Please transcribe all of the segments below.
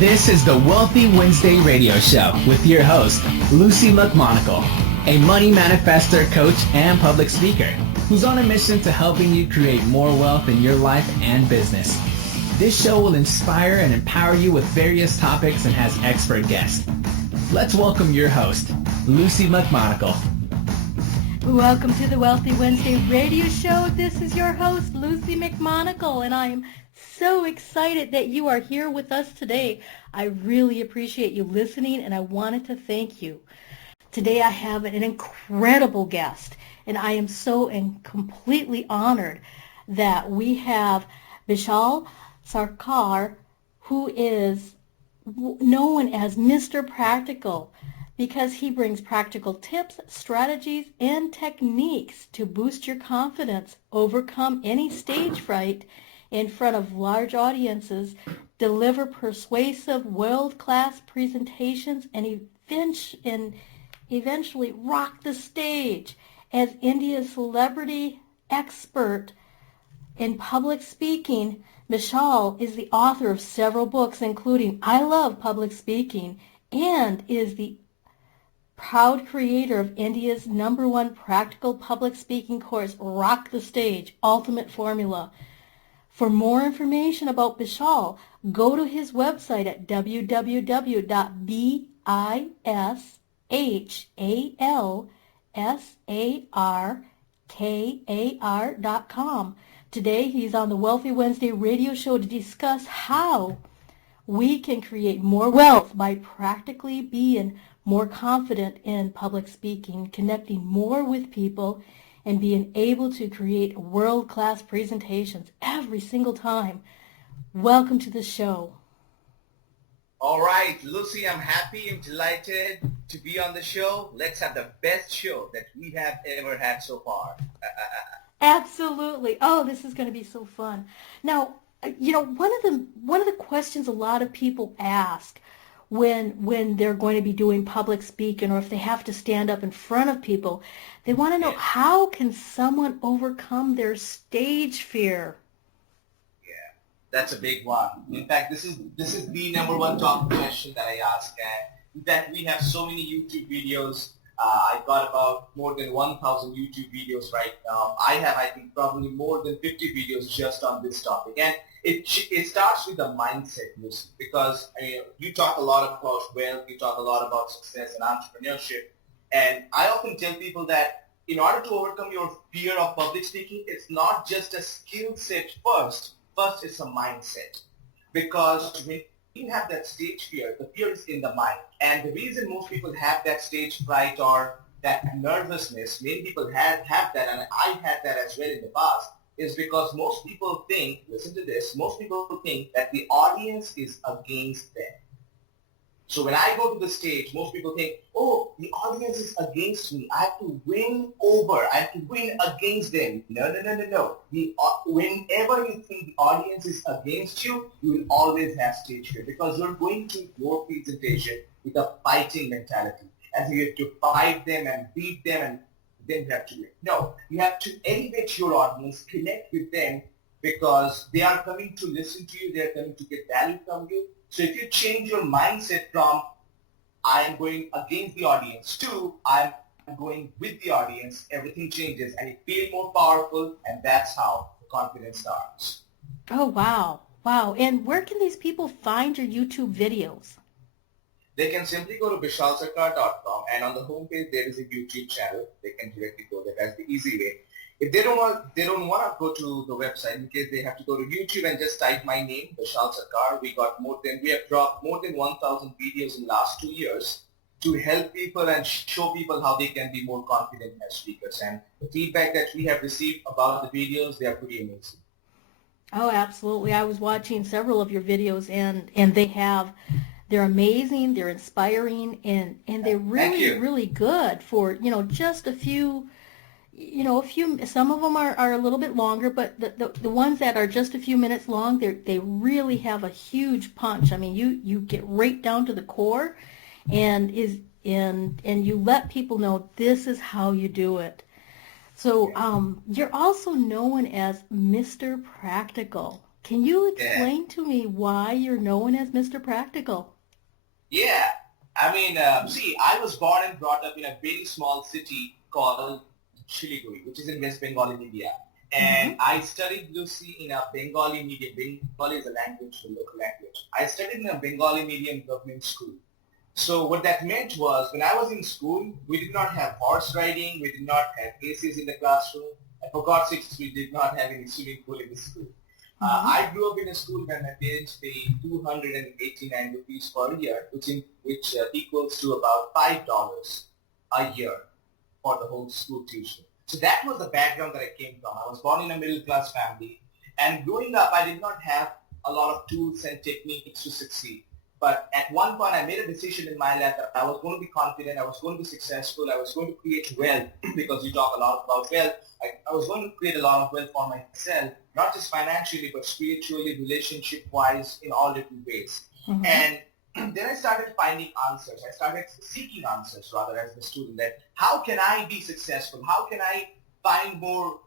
This is the Wealthy Wednesday radio show with your host, Lucy McMonagle, a money manifestor, coach, and public speaker who's on a mission to helping you create more wealth in your life and business. This show will inspire and empower you with various topics and has expert guests. Let's welcome your host, Lucy McMonagle. Welcome to the Wealthy Wednesday radio show. This is your host, Lucy McMonagle, and I am so excited that you are here with us today. I really appreciate you listening, and I wanted to thank you. Today I have an incredible guest, and I am so and completely honored that we have Bishal Sarkar, who is known as Mr. Practical, because he brings practical tips, strategies, and techniques to boost your confidence, overcome any stage fright in front of large audiences, deliver persuasive world-class presentations, and eventually rock the stage. As India's celebrity expert in public speaking, Bishal is the author of several books, including I Love Public Speaking, and is the proud creator of India's #1 practical public speaking course, Rock the Stage, Ultimate Formula. For more information about Bishal, go to his website at bishalsarkar.com. Today, he's on the Wealthy Wednesday radio show to discuss how we can create more wealth by practically being more confident in public speaking, connecting more with people, and being able to create world-class presentations every single time. Welcome to the show. All right, Lucy, I'm happy, I'm delighted to be on the show. Let's have the best show that we have ever had so far. Absolutely. Oh, this is going to be so fun. Now, one of the questions a lot of people ask when they're going to be doing public speaking, or if they have to stand up in front of people, they want to know, how can someone overcome their stage fear? Yeah, that's a big one. In fact, this is the #1 top question that I ask. And in fact, we have so many YouTube videos. I've got about more than 1,000 YouTube videos right now. I have, I think, probably more than 50 videos just on this topic. And it starts with the mindset, Lucy, because you talk a lot about wealth, you talk a lot about success and entrepreneurship. And I often tell people that in order to overcome your fear of public speaking, it's not just a skill set first. First, it's a mindset. Because when you have that stage fear, the fear is in the mind. And the reason most people have that stage fright or that nervousness, many people have that, and I had that as well in the past, is because most people think, listen to this, most people think that the audience is against them. So when I go to the stage, most people think, oh, the audience is against me. I have to win over. I have to win against them. No. Whenever you think the audience is against you, you will always have stage fear, because you're going to your presentation with a fighting mentality. As you have to fight them and beat them, and then you have to win. No, you have to elevate your audience, connect with them, because they are coming to listen to you. They are coming to get value from you. So if you change your mindset from I am going against the audience to I am going with the audience, everything changes and you feel more powerful, and that's how the confidence starts. Oh, wow. Wow. And where can these people find your YouTube videos? They can simply go to bishalsarkar.com, and on the homepage there is a YouTube channel. They can directly go there. That's the easy way. If they don't want to go to the website, in case they have to go to YouTube and just type my name, Bishal Sarkar. We have dropped more than 1,000 videos in the last 2 years to help people and show people how they can be more confident as speakers. And the feedback that we have received about the videos, they are pretty amazing. Oh, absolutely. I was watching several of your videos, and they're amazing, they're inspiring, and they're really good for, just a few. Some of them are a little bit longer, but the ones that are just a few minutes long, they really have a huge punch. I mean, you get right down to the core, and you let people know this is how you do it. So you're also known as Mr. Practical. Can you Yeah. explain to me why you're known as Mr. Practical? Yeah. I mean, see, I was born and brought up in a very small city called Shiliguri, which is in West Bengal in India. And Mm-hmm. I studied, Lucy, in a Bengali medium. Bengali is a language, the local language. I studied in a Bengali medium government school. So what that meant was when I was in school, we did not have horse riding, we did not have ACs in the classroom, and for God's sakes, we did not have any swimming pool in the school. Mm-hmm. I grew up in a school where my parents paid 289 rupees per year, which equals to about $5 a year for the whole school tuition. So that was the background that I came from. I was born in a middle class family, and growing up, I did not have a lot of tools and techniques to succeed. But at one point, I made a decision in my life that I was going to be confident, I was going to be successful, I was going to create wealth because you talk a lot about wealth. I was going to create a lot of wealth for myself, not just financially, but spiritually, relationship-wise, in all different ways. Mm-hmm. And then I started finding answers. I started seeking answers, rather, as a student, that how can I be successful? How can I find more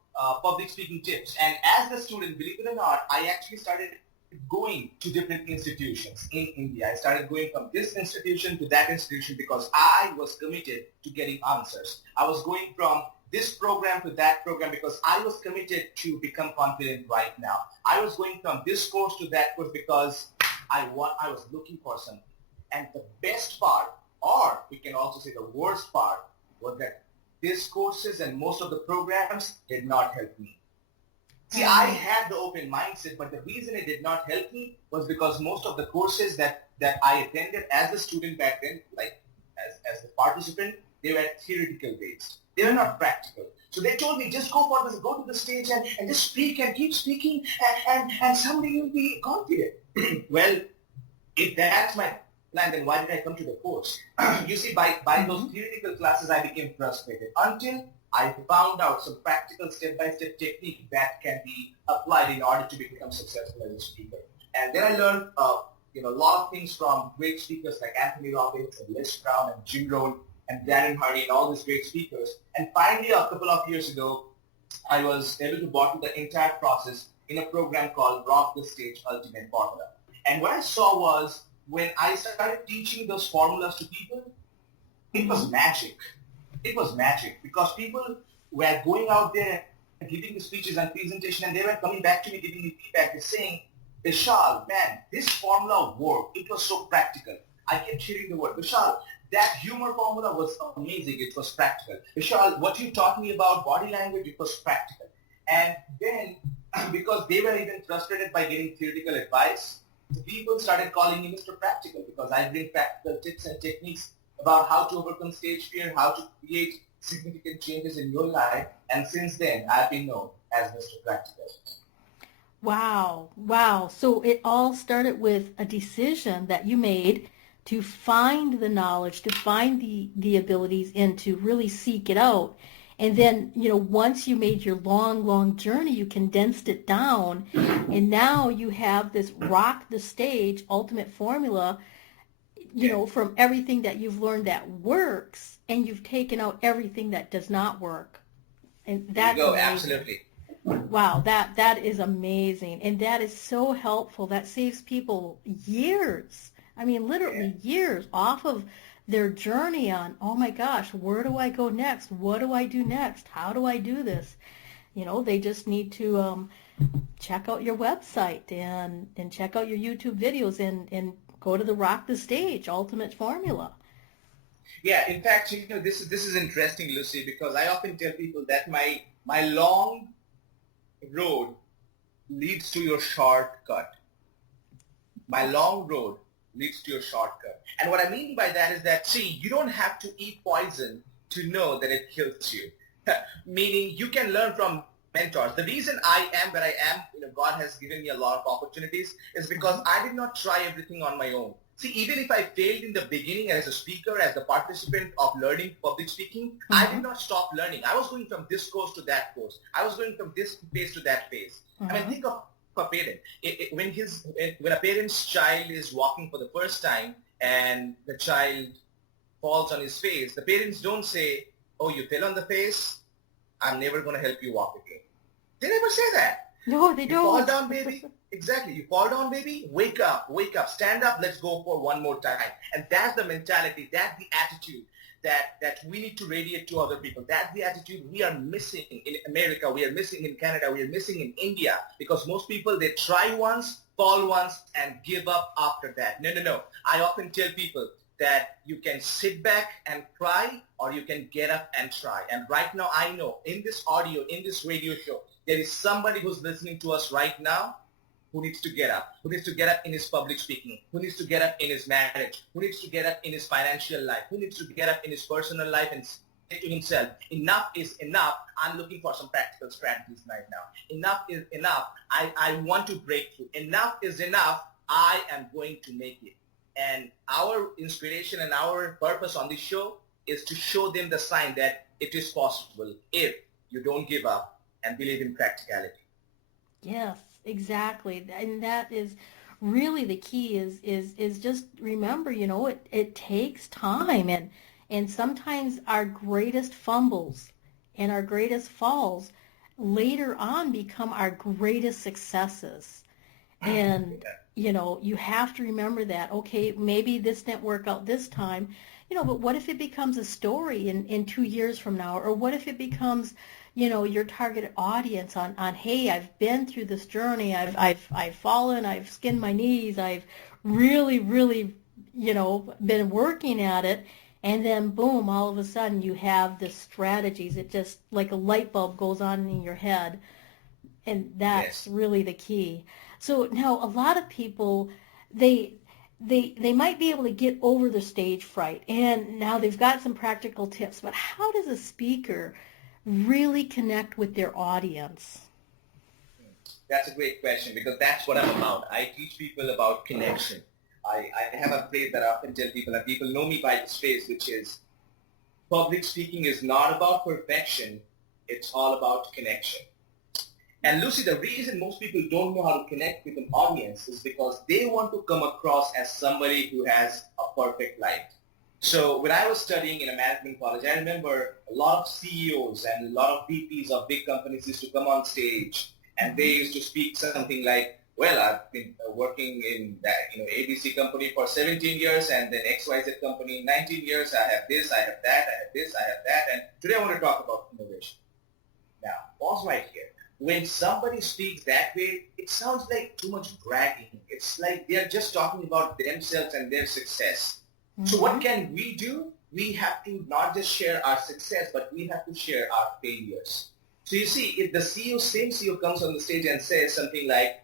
public speaking tips? And as a student, believe it or not, I actually started going to different institutions in India. I started going from this institution to that institution because I was committed to getting answers. I was going from this program to that program because I was committed to become confident right now. I was going from this course to that course because I was looking for something. And the best part, or we can also say the worst part, was that these courses and most of the programs did not help me. See, I had the open mindset, but the reason it did not help me was because most of the courses that I attended as a student back then, like as a participant, they were theoretical based. They were not practical. So they told me, just go for this, go to the stage and just speak and keep speaking and someday you'll be confident. Well, if that's my plan, then why did I come to the course? You see, by those theoretical classes, I became frustrated until I found out some practical step-by-step technique that can be applied in order to become successful as a speaker. And then I learned, a lot of things from great speakers like Anthony Robbins and Les Brown and Jim Rohn and Darren Hardy and all these great speakers. And finally, a couple of years ago, I was able to bottle the entire process in a program called Rock the Stage Ultimate Formula. And what I saw was when I started teaching those formulas to people, it was magic. It was magic because people were going out there and giving the speeches and presentation and they were coming back to me giving me feedback and saying, Bishal, man, this formula worked. It was so practical. I kept hearing the word, Bishal, that humor formula was amazing. It was practical. Bishal, what you taught me about body language, it was practical. And then because they were even frustrated by getting theoretical advice, people started calling me Mr. Practical because I bring practical tips and techniques about how to overcome stage fear, how to create significant changes in your life. And since then, I've been known as Mr. Practical. Wow. Wow. So it all started with a decision that you made to find the knowledge, to find the abilities, and to really seek it out. And then, once you made your long, long journey, you condensed it down. And now you have this rock the stage ultimate formula, from everything that you've learned that works, and you've taken out everything that does not work. And that's There you go, amazing. absolutely. Wow, that is amazing. And that is so helpful. That saves people years. I mean, literally years off of their journey on, oh my gosh, where do I go next? What do I do next? How do I do this? They just need to check out your website and check out your YouTube videos and go to the Rock the Stage Ultimate Formula. Yeah, in fact, this is interesting, Lucy, because I often tell people that my long road leads to your shortcut. My long road leads to your shortcut. And what I mean by that is that, see, you don't have to eat poison to know that it kills you. Meaning you can learn from mentors. The reason I am where I am, God has given me a lot of opportunities, is because I did not try everything on my own. See, even if I failed in the beginning as a speaker, as a participant of learning public speaking, I did not stop learning. I was going from this course to that course. I was going from this phase to that phase. I mean, think of a parent. When a parent's child is walking for the first time and the child falls on his face, the parents don't say, oh, you fell on the face, I'm never going to help you walk again. They never say that. No, they You fall don't. down, baby. Exactly. You fall down, baby. Wake up. Wake up. Stand up. Let's go for one more time. And that's the mentality. That's the attitude that we need to radiate to other people. That's the attitude we are missing in America. We are missing in Canada. We are missing in India. Because most people, they try once, fall once, and give up after that. No, no, no. I often tell people that you can sit back and cry, or you can get up and try. And right now, I know in this audio, in this radio show, there is somebody who's listening to us right now who needs to get up, who needs to get up in his public speaking, who needs to get up in his marriage, who needs to get up in his financial life, who needs to get up in his personal life and say to himself, enough is enough. I'm looking for some practical strategies right now. Enough is enough. I want to break through. Enough is enough. I am going to make it. And our inspiration and our purpose on this show is to show them the sign that it is possible if you don't give up and believe in practicality. Yes, exactly. And that is really the key is just remember, it takes time, and sometimes our greatest fumbles and our greatest falls later on become our greatest successes. And you have to remember that, okay, maybe this didn't work out this time, but what if it becomes a story in 2 years from now? Or what if it becomes, your targeted audience on, hey, I've been through this journey, I've fallen, I've skinned my knees, I've really, really, been working at it, and then boom, all of a sudden you have the strategies. It just like a light bulb goes on in your head, and that's really the key. So now a lot of people, they might be able to get over the stage fright, and now they've got some practical tips, but how does a speaker really connect with their audience? That's a great question, because that's what I'm about. I teach people about connection. I have a phrase that I often tell people, and people know me by this phrase, which is public speaking is not about perfection, it's all about connection. And Lucy, the reason most people don't know how to connect with an audience is because they want to come across as somebody who has a perfect life. So when I was studying in a management college, I remember a lot of CEOs and a lot of VPs of big companies used to come on stage, and they used to speak something like, well, I've been working in that, ABC company for 17 years and then XYZ company 19 years. I have this, I have that, I have this, I have that. And today I want to talk about innovation. Now, pause right here. When somebody speaks that way, it sounds like too much bragging. It's like they're just talking about themselves and their success. Mm-hmm. So what can we do? We have to not just share our success, but we have to share our failures. So you see, if the same CEO comes on the stage and says something like,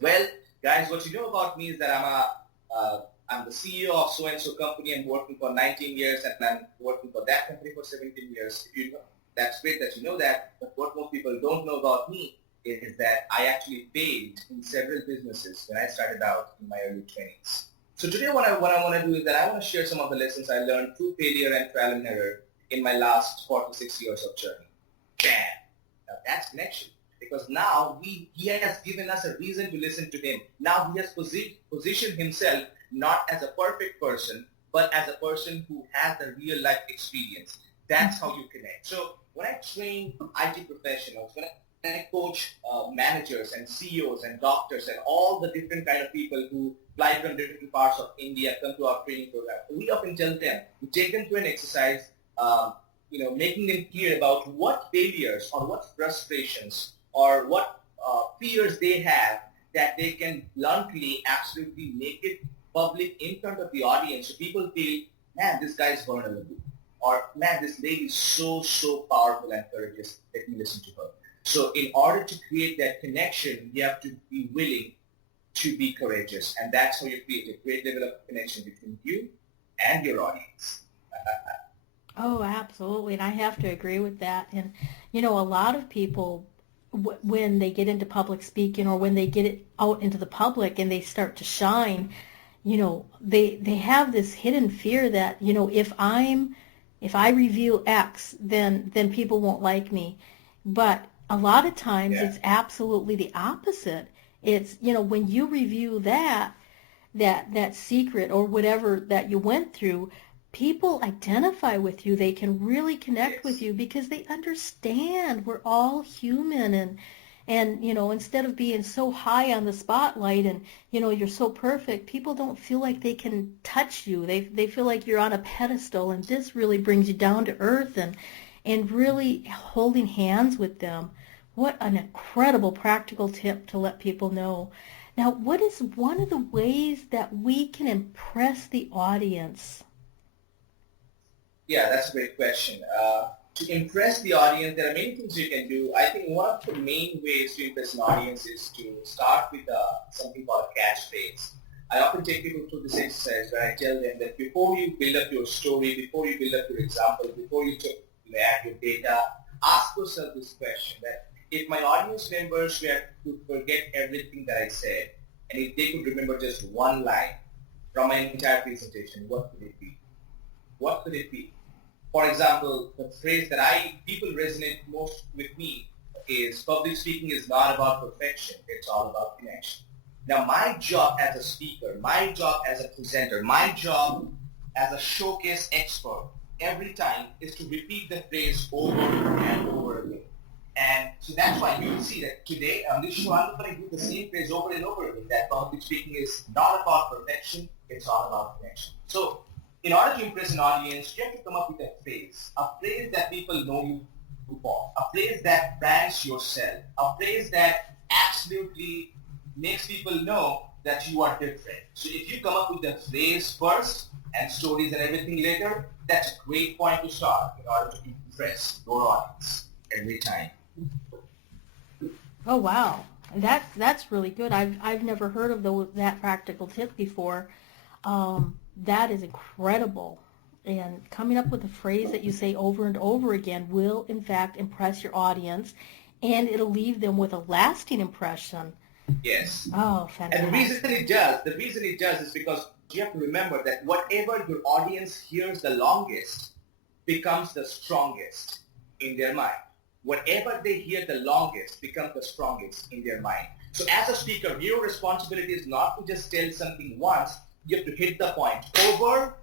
well, guys, what you know about me is that I'm the CEO of so-and-so company. I'm working for 19 years, and I'm working for that company for 17 years. That's great that you know that, but what most people don't know about me is that I actually failed in several businesses when I started out in my early 20s. So today what I want to do is that I want to share some of the lessons I learned through failure and trial and error in my last 4 to 6 years of journey. Bam! Now that's connection. Because now he has given us a reason to listen to him. Now he has positioned himself not as a perfect person, but as a person who has the real life experience. That's how you connect. So when I train IT professionals, when I coach managers and CEOs and doctors and all the different kind of people who fly from different parts of India, come to our training program, we often tell them, we take them through an exercise, making them clear about what failures or what frustrations or what fears they have that they can bluntly, absolutely make it public in front of the audience, so people feel, man, this guy is vulnerable. Or, man, this lady is so powerful and courageous. Let me listen to her. So in order to create that connection, you have to be willing to be courageous. And that's how you create a great level of connection between you and your audience. Oh, absolutely. And I have to agree with that. And, a lot of people, when they get into public speaking or when they get it out into the public and they start to shine, they have this hidden fear that, if I reveal X, then people won't like me. But a lot of times it's absolutely the opposite. It's, when you reveal that secret or whatever that you went through, people identify with you. They can really connect with you because they understand we're all human, And, instead of being so high on the spotlight and, you're so perfect, people don't feel like they can touch you. They feel like you're on a pedestal, and this really brings you down to earth and really holding hands with them. What an incredible practical tip to let people know. Now, what is one of the ways that we can impress the audience? Yeah, that's a great question. To impress the audience, there are many things you can do. I think one of the main ways to impress an audience is to start with something called a catchphrase. I often take people through this exercise where I tell them that before you build up your story, before you build up your example, before you add your data, ask yourself this question: that if my audience members were to forget everything that I said, and if they could remember just one line from my entire presentation, what could it be? What could it be? For example, the phrase that people resonate most with me is public speaking is not about perfection, it's all about connection. Now my job as a speaker, my job as a presenter, my job as a showcase expert every time is to repeat the phrase over and over again. And so that's why you will see that today on this show I'm going to do the same phrase over and over again, that public speaking is not about perfection, it's all about connection. So in order to impress an audience, you have to come up with a phrase that people know you for, a phrase that brands yourself, a phrase that absolutely makes people know that you are different. So if you come up with the phrase first and stories and everything later, that's a great point to start in order to impress your audience every time. Oh, wow. That's really good. I've never heard of that practical tip before. That is incredible. And coming up with a phrase that you say over and over again will, in fact, impress your audience, and it'll leave them with a lasting impression. Yes. Oh, fantastic. And the reason it does is because you have to remember that whatever your audience hears the longest becomes the strongest in their mind. Whatever they hear the longest becomes the strongest in their mind. So as a speaker, your responsibility is not to just tell something once. You have to hit the point over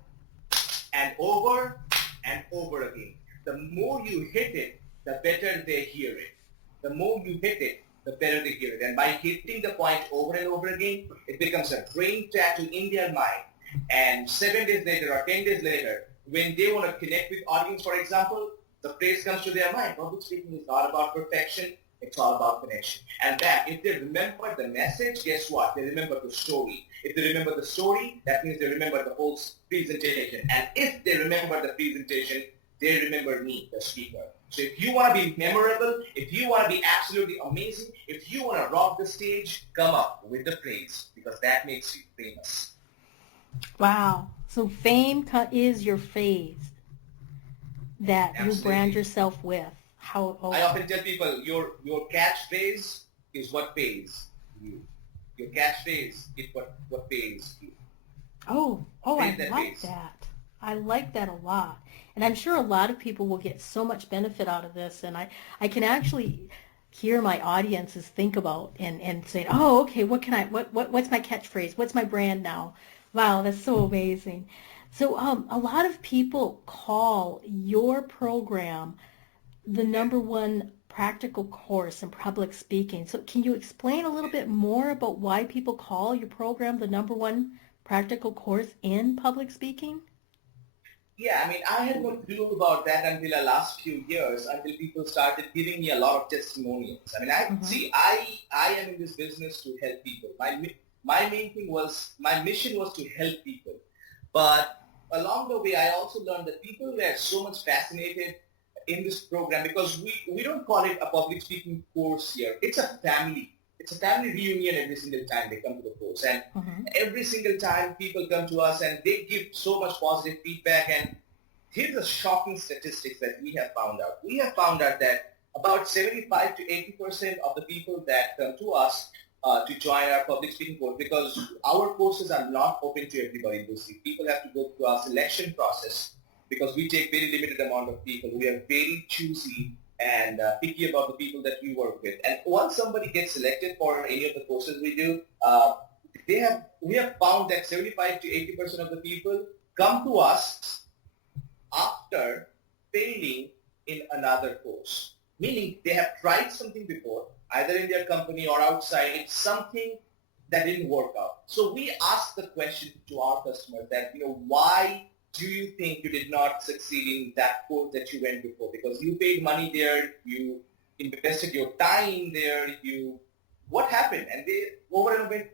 and over and over again. The more you hit it, the better they hear it. The more you hit it, the better they hear it. And by hitting the point over and over again, it becomes a brain tattoo in their mind. And 7 days later or 10 days later, when they want to connect with audience, for example, the phrase comes to their mind. Public speaking is not about perfection. It's all about connection. And that, if they remember the message, guess what? They remember the story. If they remember the story, that means they remember the whole presentation. And if they remember the presentation, they remember me, the speaker. So if you want to be memorable, if you want to be absolutely amazing, if you want to rock the stage, come up with the phrase, because that makes you famous. Wow. So fame is your phase that Absolutely. You brand yourself with. I often tell people your catchphrase is what pays you. Your catchphrase is what pays you. Oh, I like that. I like that a lot. And I'm sure a lot of people will get so much benefit out of this. And I can actually hear my audiences think about and say, oh, okay, what's my catchphrase? What's my brand now? Wow, that's so amazing. So a lot of people call your program the number one practical course in public speaking. So can you explain a little bit more about why people call your program the number one practical course in public speaking? Yeah, I mean, I had no clue about that until the last few years, until people started giving me a lot of testimonials. I mean, I am in this business to help people. My mission was to help people. But along the way, I also learned that people were so much fascinated in this program, because we don't call it a public speaking course here. It's a family. It's a family reunion every single time they come to the course. And every single time people come to us and they give so much positive feedback. And here's the shocking statistics that we have found out. We have found out that about 75 to 80% of the people that come to us to join our public speaking course, because our courses are not open to everybody. People have to go through our selection process, because we take very limited amount of people. We are very choosy and picky about the people that we work with. And once somebody gets selected for any of the courses we do, we have found that 75 to 80% of the people come to us after failing in another course. Meaning they have tried something before, either in their company or outside, something that didn't work out. So we asked the question to our customers that, why do you think you did not succeed in that course that you went before? Because you paid money there, you invested your time there, what happened? And they over again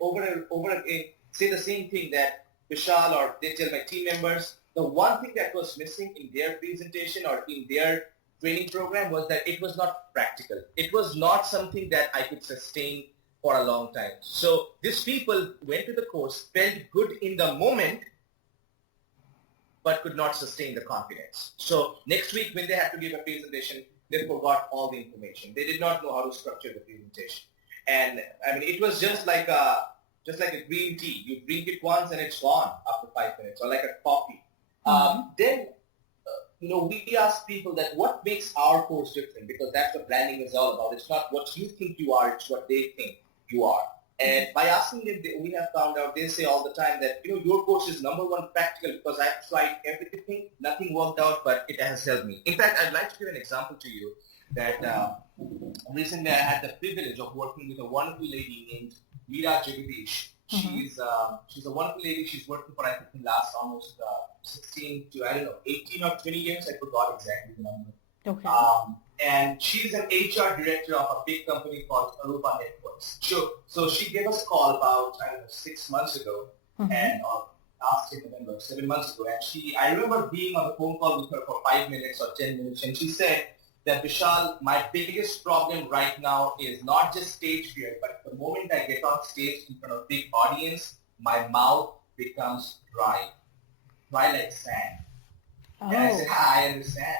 say the same thing that Vishal, or they tell my team members, the one thing that was missing in their presentation or in their training program was that it was not practical. It was not something that I could sustain for a long time. So these people went to the course, felt good in the moment, but could not sustain the confidence. So next week when they had to give a presentation, they forgot all the information. They did not know how to structure the presentation. And I mean, it was just like a green tea. You drink it once and it's gone after 5 minutes, or like a coffee. Then we ask people that what makes our course different, because that's what branding is all about. It's not what you think you are, it's what they think you are. And by asking them, we have found out, they say all the time that, your course is number one practical because I've tried everything, nothing worked out, but it has helped me. In fact, I'd like to give an example to you that recently I had the privilege of working with a wonderful lady named Meera Jagadish. She's a wonderful lady. She's working for, I think, the last almost 16 to, 18 or 20 years. I forgot exactly the number. Okay. And she's an HR director of a big company called Aruba Networks. So she gave us a call about, 6 months ago, and last November, 7 months ago. And I remember being on the phone call with her for 5 minutes or 10 minutes, and she said that, Vishal, my biggest problem right now is not just stage fear, but the moment I get on stage in front of big audience, my mouth becomes dry like sand. Oh. And I said, I understand.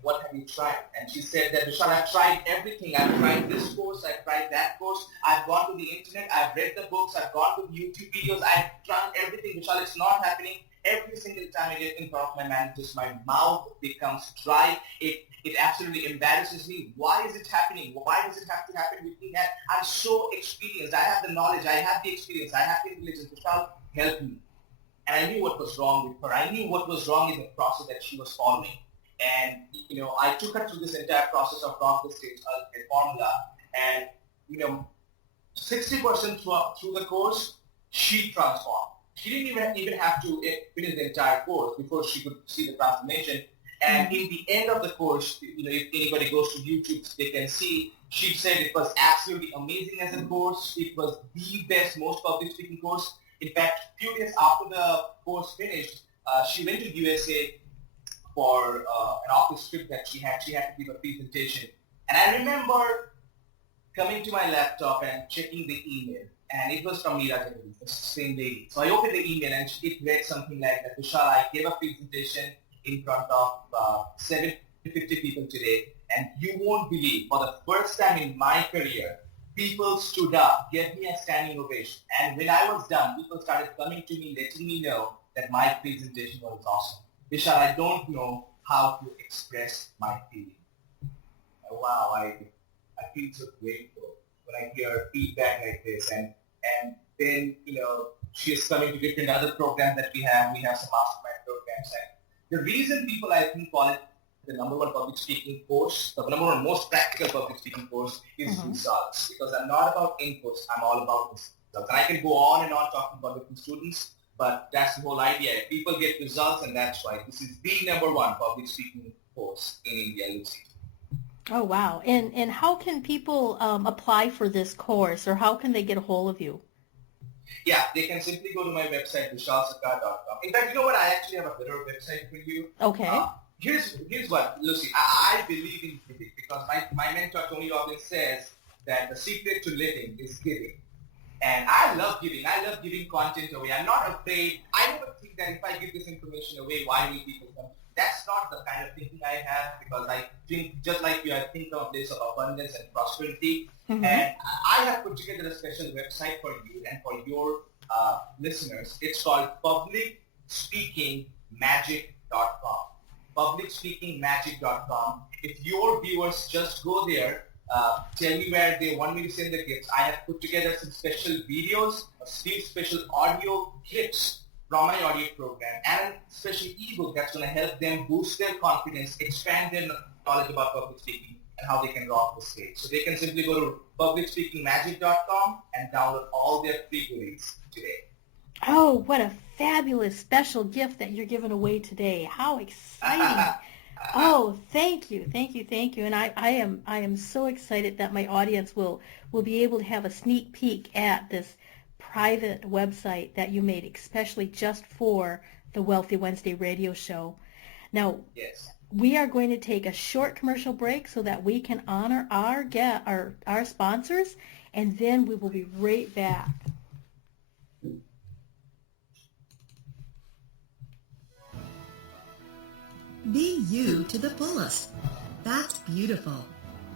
What have you tried? And she said that, Vishal, I've tried everything. I've tried this course. I've tried that course. I've gone to the internet. I've read the books. I've gone to the YouTube videos. I've done everything. Vishal, it's not happening. Every single time I get in front of my managers, my mouth becomes dry. It absolutely embarrasses me. Why is it happening? Why does it have to happen with me? That I'm so experienced. I have the knowledge. I have the experience. I have the intelligence. Vishal, help me. And I knew what was wrong with her. I knew what was wrong in the process that she was following. And, I took her through this entire process of Rock the Stage formula. And, 60% through the course, she transformed. She didn't even have to finish the entire course before she could see the transformation. And in the end of the course, if anybody goes to YouTube, they can see, she said it was absolutely amazing as a course. It was the best, most public speaking course. In fact, a few days after the course finished, she went to USA for an office trip that she had. She had to give a presentation. And I remember coming to my laptop and checking the email. And it was from Meera Jagadish, the same lady. So I opened the email and it read something like that, Vishal, I gave a presentation in front of 750 people today. And you won't believe, for the first time in my career, people stood up, gave me a standing ovation. And when I was done, people started coming to me, letting me know that my presentation was awesome. Bishal, I don't know how to express my feeling. Wow, I feel so grateful when I hear feedback like this. And then, she is coming to different other programs that we have. We have some mastermind programs. And the reason people, I think, call it the number one public speaking course, the number one most practical public speaking course is results. Because I'm not about inputs, I'm all about results. And I can go on and on talking about different students, but that's the whole idea. People get results, and that's why this is the number one public speaking course in India, Lucy. Oh, wow. And how can people apply for this course, or how can they get a hold of you? Yeah, they can simply go to my website, bishalsarkar.com. In fact, you know what? I actually have a better website for you. Okay. Here's what, Lucy, I believe in giving, because my mentor, Tony Robbins, says that the secret to living is giving. And I love giving. I love giving content away. I'm not afraid. I never think that if I give this information away, why will people come? That's not the kind of thinking I have, because I think, just like you, I think of this of abundance and prosperity. And I have put together a special website for you and for your listeners. It's called publicspeakingmagic.com. publicspeakingmagic.com. If your viewers just go there, tell me where they want me to send the gifts. I have put together some special videos, some special audio clips from my audio program, and a special ebook that's going to help them boost their confidence, expand their knowledge about public speaking, and how they can rock the stage. So they can simply go to publicspeakingmagic.com and download all their free goodies today. Oh, what a fabulous special gift that you're giving away today. How exciting. Oh, thank you. And I am so excited that my audience will be able to have a sneak peek at this private website that you made especially just for the Wealthy Wednesday radio show. Now, yes, we are going to take a short commercial break so that we can honor our sponsors, and then we will be right back. Be you to the fullest. That's beautiful.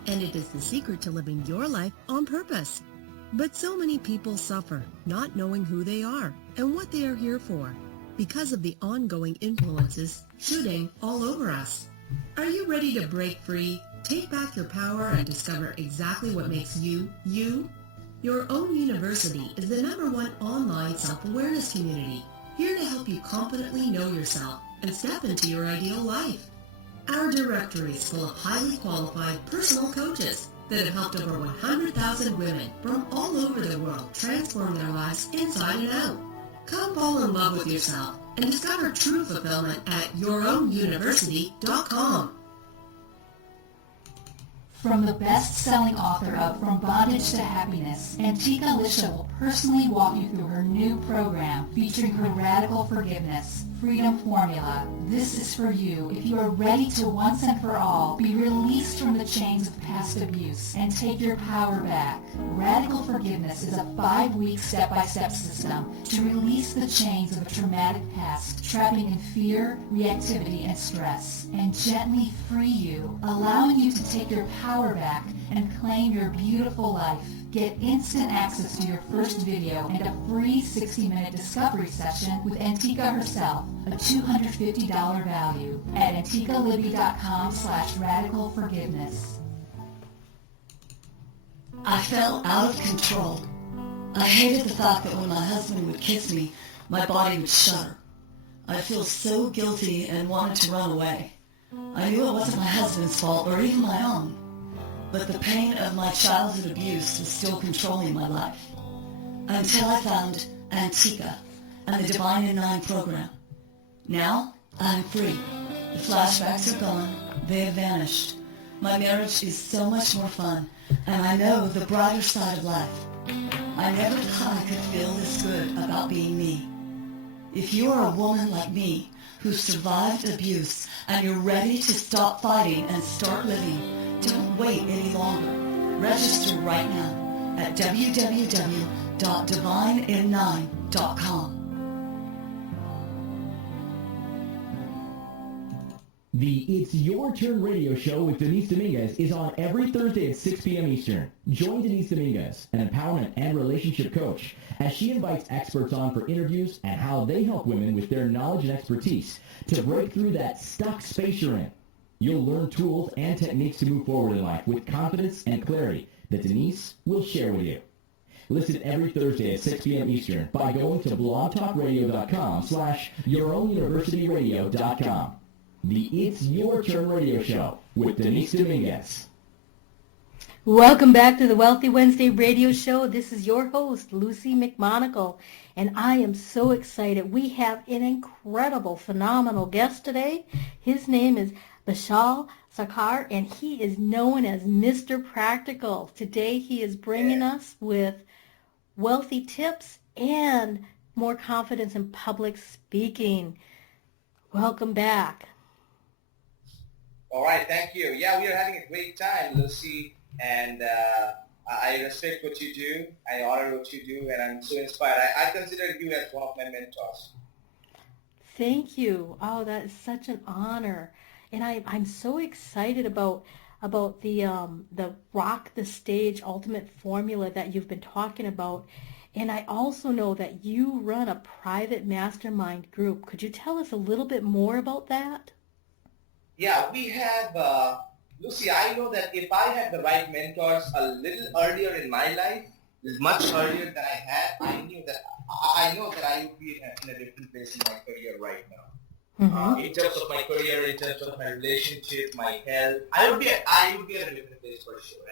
And it is the secret to living your life on purpose. But so many people suffer, not knowing who they are and what they are here for, because of the ongoing influences shooting all over us. Are you ready to break free, take back your power, and discover exactly what makes you, you? Your Own University is the #1 online self-awareness community, here to help you confidently know yourself and step into your ideal life. Our directory is full of highly qualified personal coaches that have helped over 100,000 women from all over the world transform their lives inside and out. Come fall in love with yourself and discover true fulfillment at yourownuniversity.com. From the best-selling author of From Bondage to Happiness, Antika Lisha will personally walk you through her new program featuring her Radical Forgiveness Freedom Formula. This is for you if you are ready to once and for all be released from the chains of past abuse and take your power back. Radical Forgiveness is a 5-week step-by-step system to release the chains of a traumatic past, trapping in fear, reactivity, and stress, and gently free you, allowing you to take your power back and claim your beautiful life. Get instant access to your first video and a free 60-minute discovery session with Antika herself, a $250 value at antikalibby.com/radicalforgiveness. I felt out of control. I hated the fact that when my husband would kiss me, my body would shudder. I'd feel so guilty and wanted to run away. I knew it wasn't my husband's fault or even my own, but the pain of my childhood abuse was still controlling my life. Until I found Antika and the Divine in 9 program. Now, I'm free. The flashbacks are gone. They have vanished. My marriage is so much more fun, and I know the brighter side of life. I never thought I could feel this good about being me. If you are a woman like me who survived abuse and you're ready to stop fighting and start living, don't wait any longer. Register right now at www.divinein9.com. The It's Your Turn radio show with Denise Dominguez is on every Thursday at 6 p.m. Eastern. Join Denise Dominguez, an empowerment and relationship coach, as she invites experts on for interviews and how they help women with their knowledge and expertise to break through that stuck space you're in. You'll learn tools and techniques to move forward in life with confidence and clarity that Denise will share with you. Listen every Thursday at 6 p.m. Eastern by going to blogtalkradio.com/yourownuniversityradio.com. The It's Your Turn radio show with Denise Dominguez. Welcome back to the Wealthy Wednesday radio show. This is your host, Lucy McMonagle, and I am so excited. We have an incredible, phenomenal guest today. His name is Bishal Sarkar, and he is known as Mr. Practical. Today he is bringing us with wealthy tips and more confidence in public speaking. Welcome back. All right, thank you. Yeah, we are having a great time, Lucy, and I respect what you do. I honor what you do, and I'm so inspired. I consider you as one of my mentors. Thank you. Oh, that is such an honor. And I'm so excited about the Rock the Stage Ultimate Formula that you've been talking about. And I also know that you run a private mastermind group. Could you tell us a little bit more about that? Yeah, we have, Lucy, I know that if I had the right mentors a little earlier in my life, much earlier than I had, I know that I would be in a different place in my career right now. In terms of my career, in terms of my relationship, my health, I would be at a different place for sure.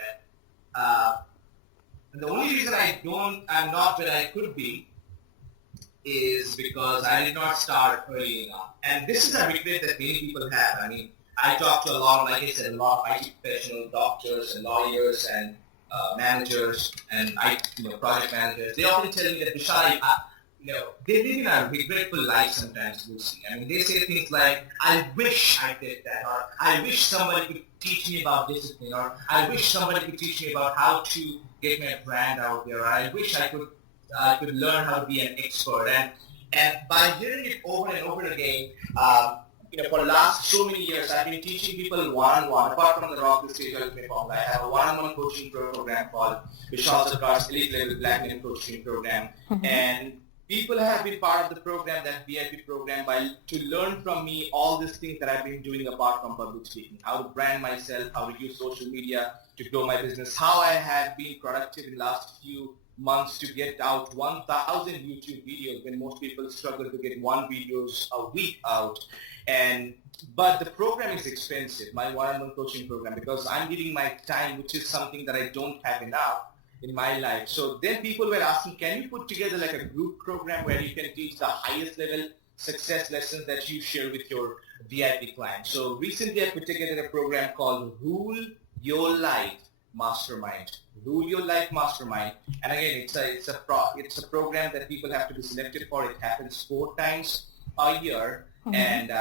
And the only reason I'm not where I could be is because I did not start early enough. And this is a regret that many people have. I mean, I talk to a lot, like I said, a lot of IT professionals, doctors and lawyers and managers and project managers. They often tell me that, Bishal, they live in a regretful life sometimes, Lucy. I mean, they say things like, I wish I did that, or I wish somebody could teach me about discipline, or I wish somebody could teach me about how to get my brand out there, or I wish I could learn how to be an expert. And by hearing it over and over again, for the last so many years, I've been teaching people one-on-one. Apart from the Rock the Stage Ultimate Formula, I have a one-on-one coaching program called Bishal Sarkar's Elite Level Black Belt Coaching Program. And people have been part of the program, that VIP program, to learn from me all these things that I've been doing apart from public speaking, how to brand myself, how to use social media to grow my business, how I have been productive in the last few months to get out 1,000 YouTube videos when most people struggle to get one videos a week out. But the program is expensive, my one-on-one coaching program, because I'm giving my time, which is something that I don't have enough in my life. So then people were asking, can you put together like a group program where you can teach the highest level success lessons that you share with your VIP clients? So recently I put together a program called Rule Your Life Mastermind. Rule Your Life Mastermind. And again, it's a program that people have to be selected for. It happens 4 times a year. And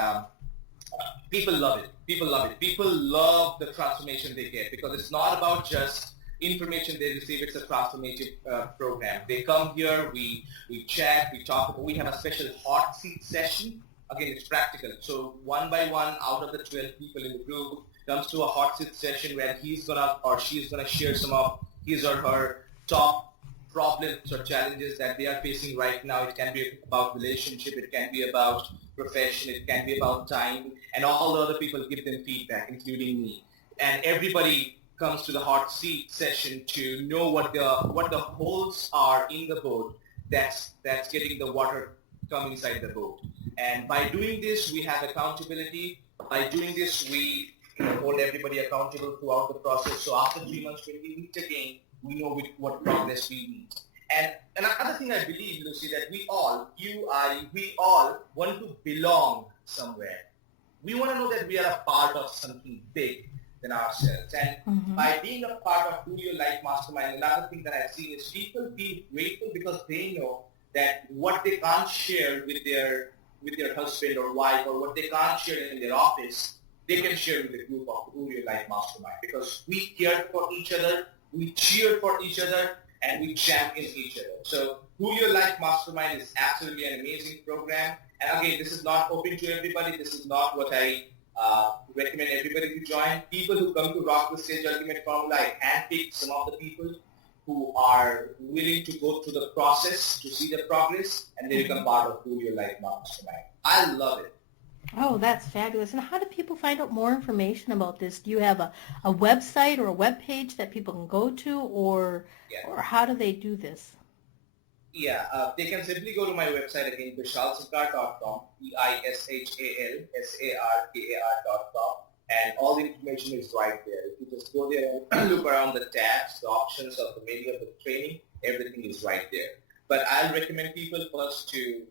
people love it. People love it. People love the transformation they get, because it's not about just information they receive. It's a transformative program. They come here, we chat, we talk. We have a special hot seat session. Again, it's practical. So one by one out of the 12 people in the group comes to a hot seat session where he's gonna or she's gonna share some of his or her top problems or challenges that they are facing right now. It can be about relationship, it can be about profession, it can be about time, and all the other people give them feedback, including me. And everybody comes to the hot seat session to know what the holes are in the boat that's getting the water come inside the boat. And by doing this, we have accountability. By doing this, we hold everybody accountable throughout the process. So after 3 months, when we meet again, we know what progress we need. And another thing I believe, Lucy, that we all want to belong somewhere. We want to know that we are a part of something big than ourselves. And by being a part of Rule Your Life Mastermind, another thing that I've seen is people being grateful because they know that what they can't share with their husband or wife, or what they can't share in their office, they can share with the group of Rule Your Life Mastermind, because we care for each other, we cheer for each other, and we champion each other. So Rule Your Life Mastermind is absolutely an amazing program. And again, this is not open to everybody. This is not what I recommend everybody to join. People who come to Rock the Stage Ultimate Formula, I handpick some of the people who are willing to go through the process to see the progress, and they become part of Rule Your Life Mastermind. I love it. Oh, that's fabulous. And how do people find out more information about this? Do you have a website or a web page that people can go to, or how do they do this? Yeah, they can simply go to my website again, bishalsarkar.com, bishalsarkar.com, and all the information is right there. If you just go there and look around the tabs, the options of the menu of the training, everything is right there. But I'll recommend people first to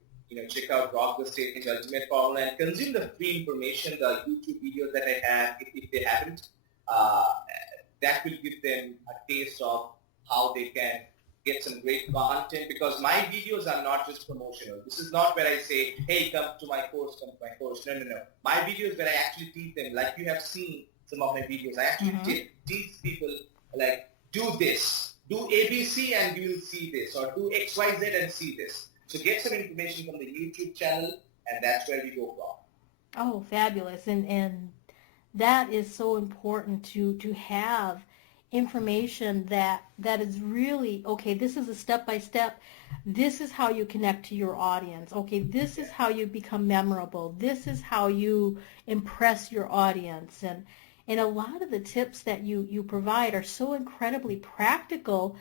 check out Rock the Stage Ultimate Formula and consume the free information, the YouTube videos that I have. If they haven't, that will give them a taste of how they can get some great content, because my videos are not just promotional. This is not where I say, hey, come to my course. No. My videos where I actually teach them, like you have seen some of my videos. I actually teach people, like, do this, do ABC and you will see this, or do XYZ and see this. So get some information from the YouTube channel, and that's where we go from. Oh, fabulous. And that is so important to have information that is really, okay, this is a step-by-step. This is how you connect to your audience. Okay, this is how you become memorable. This is how you impress your audience. And a lot of the tips that you provide are so incredibly practical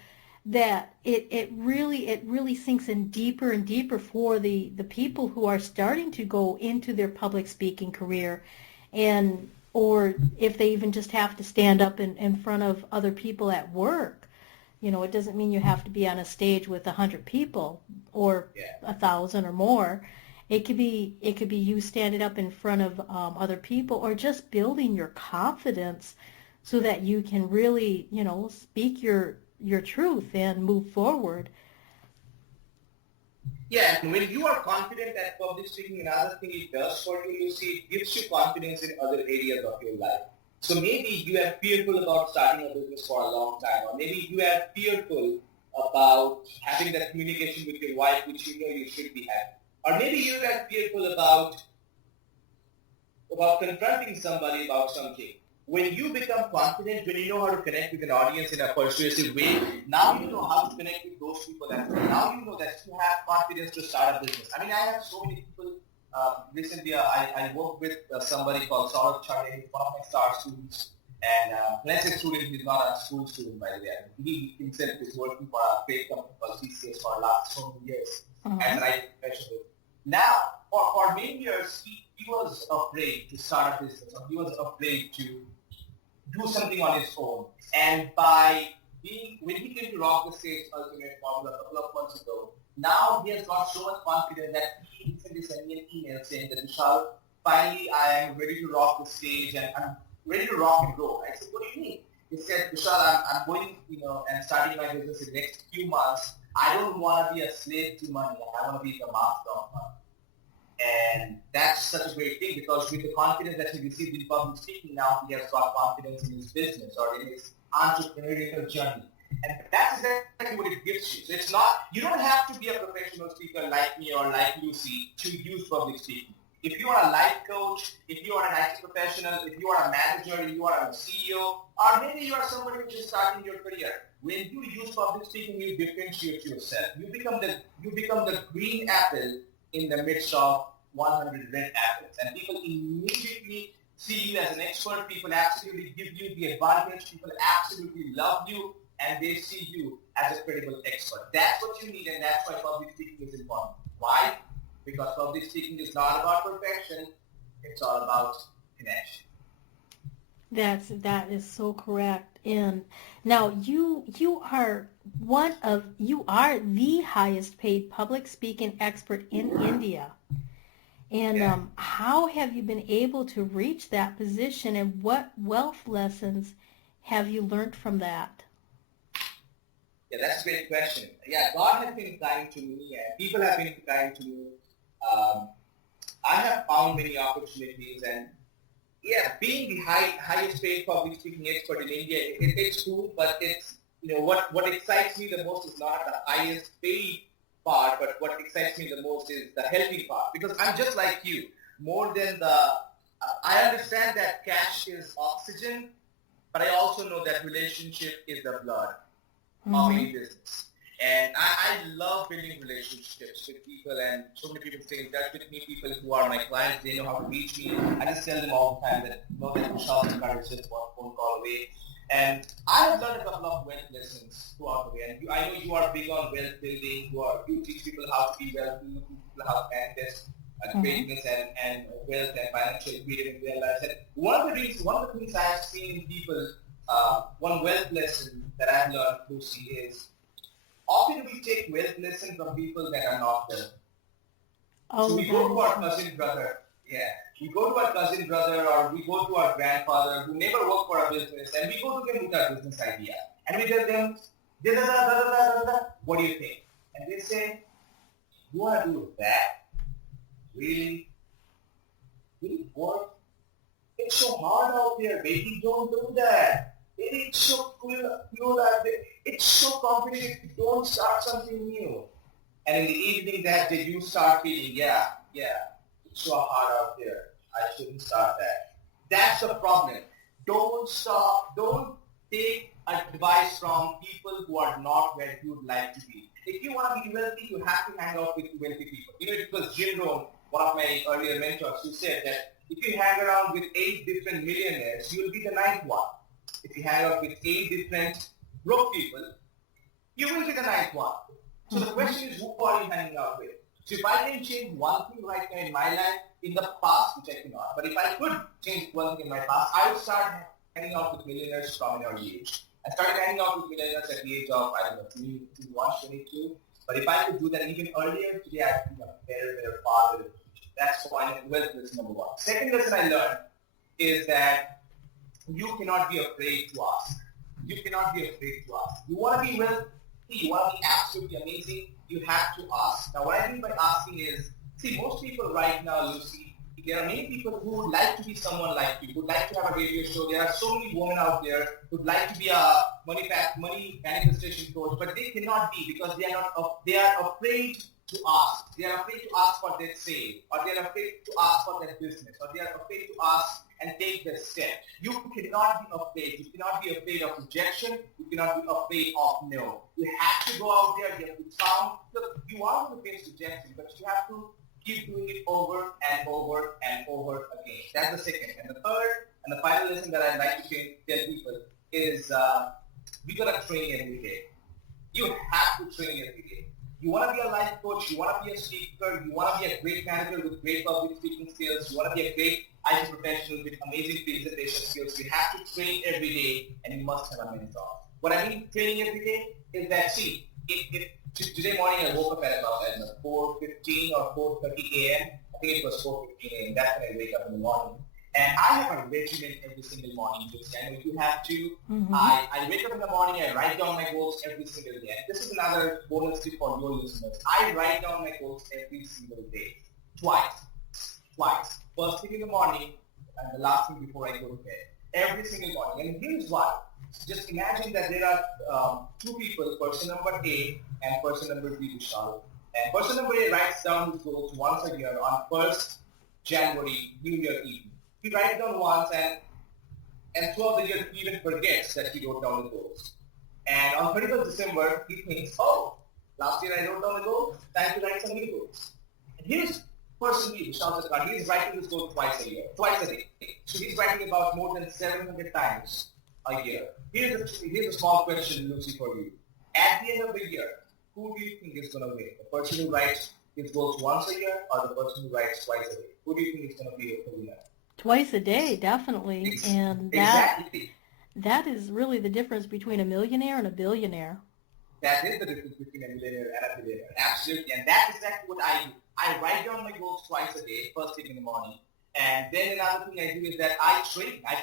that it really sinks in deeper and deeper for the people who are starting to go into their public speaking career, and or if they even just have to stand up in front of other people at work. You know, it doesn't mean you have to be on a stage with 100 people or 1,000 or more. It could be you standing up in front of other people, or just building your confidence so that you can really, you know, speak your truth and move forward. Yeah, and when you are confident at public speaking, another thing it does for you, it gives you confidence in other areas of your life. So maybe you are fearful about starting a business for a long time, or maybe you are fearful about having that communication with your wife, which you know you should be having. Or maybe you are fearful about confronting somebody about something. When you become confident, when you know how to connect with an audience in a persuasive way, now you know how to connect with those people as well. Now you know that you have confidence to start a business. I mean, I have so many people. Recently, I worked with somebody called Saurabh Chade, one of my star students. And when I say student, he's not a school student, by the way. He himself is working for a great company called TCS for the last so many years. And I mentioned it. Now, for many years, he was afraid to start a business, or he was afraid to do something on his own. And when he came to Rock the Stage Ultimate Formula a couple of months ago, now he has got so much confidence that he recently sent me an email saying that, Vishal, finally I am ready to rock the stage and I'm ready to rock and roll. I said, what do you mean? He said, Vishal, I'm going, and starting my business in the next few months. I don't want to be a slave to money. I want to be the master of money. And that's such a great thing, because with the confidence that he received in public speaking, now he has got confidence in his business or in his entrepreneurial journey. And that's exactly what it gives you. So it's not, you don't have to be a professional speaker like me or like Lucy to use public speaking. If you are a life coach, if you are an IT professional, if you are a manager, if you are a CEO, or maybe you are somebody who is just starting your career, when you use public speaking, you differentiate yourself. You become the green apple in the midst of 100 red apples, and people immediately see you as an expert. People absolutely give you the advantage. People absolutely love you, and they see you as a credible expert. That's what you need, and that's why public speaking is important. Why? Because public speaking is not about perfection. It's all about connection. That is so correct. And now you are the highest paid public speaking expert in India. And how have you been able to reach that position, and what wealth lessons have you learned from that? Yeah, that's a great question. Yeah, God has been kind to me, and people have been kind to me. I have found many opportunities, and being the highest paid public speaking expert in India, it's cool, but it's, what excites me the most is not the highest paid part, but what excites me the most is the healthy part, because I'm just like you. More than I understand that cash is oxygen, but I also know that relationship is the blood of any business. And I love building relationships with people, and so many people stay in touch with me. People who are my clients, they know how to reach me. I just tell them all the time that Bishal Sarkar is just one phone call away. And I have learned a couple of wealth lessons throughout the way. And I know you are big on wealth building. You teach people how to be wealthy, you teach people how to manifest greatness and wealth and financial freedom in their lives. And one of the things I have seen in people, one wealth lesson that I've learned, Lucy, is often we take wealth lessons from people that are not wealthy. So we go to our cousin brother. Yeah. We go to our cousin brother, or we go to our grandfather who never worked for a business, and we go to them with our business idea. And we tell them, what do you think? And they say, you want to do that? Really? Really? What? It's so hard out there, baby. Don't do that. It's so cool out there. It's so complicated. Don't start something new. And in the evening that day, you start feeling, it's so hard out there. I shouldn't start that. That's the problem. Don't stop. Don't take advice from people who are not where you would like to be. If you want to be wealthy, you have to hang out with wealthy people. It was Jim Rohn, one of my earlier mentors, who said that if you hang around with 8 different millionaires, you'll be the 9th one. If you hang out with 8 different broke people, you will be the ninth one. So the question is, who are you hanging out with? So if I can change one thing right now in my life, in the past, which I cannot, but if I could change one thing in my past, I would start hanging out with millionaires from an early age. I started hanging out with millionaires at the age of, I don't know, 21, 22. But if I could do that even earlier, today I'd be a very, very positive. That's why wealth is number one. Second lesson I learned is that you cannot be afraid to ask. You cannot be afraid to ask. You want to be wealthy, you want to be absolutely amazing, you have to ask. Now what I mean by asking is, see, most people right now, Lucy, there are many people who would like to be someone like you, who would like to have a radio show. There are so many women out there who would like to be a money manifestation coach, but they cannot be because they are afraid to ask. They are afraid to ask for their sale, or they are afraid to ask for their business, or they are afraid to ask and take the step. You cannot be afraid. You cannot be afraid of rejection. You cannot be afraid of no. You have to go out there. You have to found. Look, you are going to face rejection, but you have to keep doing it over and over and over again. That's the second. And the third and the final lesson that I'd like to tell people is we got to train every day. You have to train every day. You want to be a life coach, you want to be a speaker, you want to be a great manager with great public speaking skills, you want to be a great IT professional with amazing presentation skills. You have to train every day and you must have a mentor. What I mean training every day is that, see, if today morning I woke up at about 4:15 or 4:30 a.m. I think it was 4:15 a.m. That's when I wake up in the morning. And I have a regimen every single morning. I know you have to. Mm-hmm. I wake up in the morning, I write down my goals every single day. And this is another bonus tip for your listeners. I write down my goals every single day. Twice. First thing in the morning and the last thing before I go to bed. Every single morning. And here's why. Just imagine that there are two people, person number A and person number B, Bishal. And person number A writes down his goals once a year on 1st January, New Year Eve. He writes down once and throughout the year he even forgets that he wrote down the goals. And on 31st December, he thinks, oh, last year I wrote down the goals, time to write some new goals. And here's person B, Bishal Sarkar, he's writing this goal twice a day. So he's writing about more than 700 times a year. Here's a small question, Lucy, for you. At the end of the year, who do you think is going to win? The person who writes his goals once a year or the person who writes twice a day? Who do you think is going to be the winner? Twice a day, definitely. And that is really the difference between a millionaire and a billionaire. That is the difference between a millionaire and a billionaire. Absolutely. And that's exactly what I do. I write down my goals twice a day, first thing in the morning. And then another thing I do is that I train. I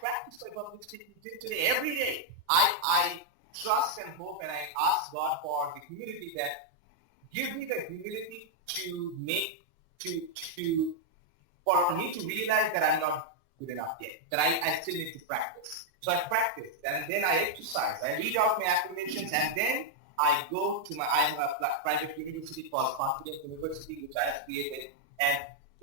practice my public speaking today, every day. I trust and hope and I ask God for the humility that give me the humility for me to realize that I'm not good enough yet, that I still need to practice. So I practice, and then I exercise. I read out my affirmations, and then I go to I have a private university called Confidence University, which I have created. And,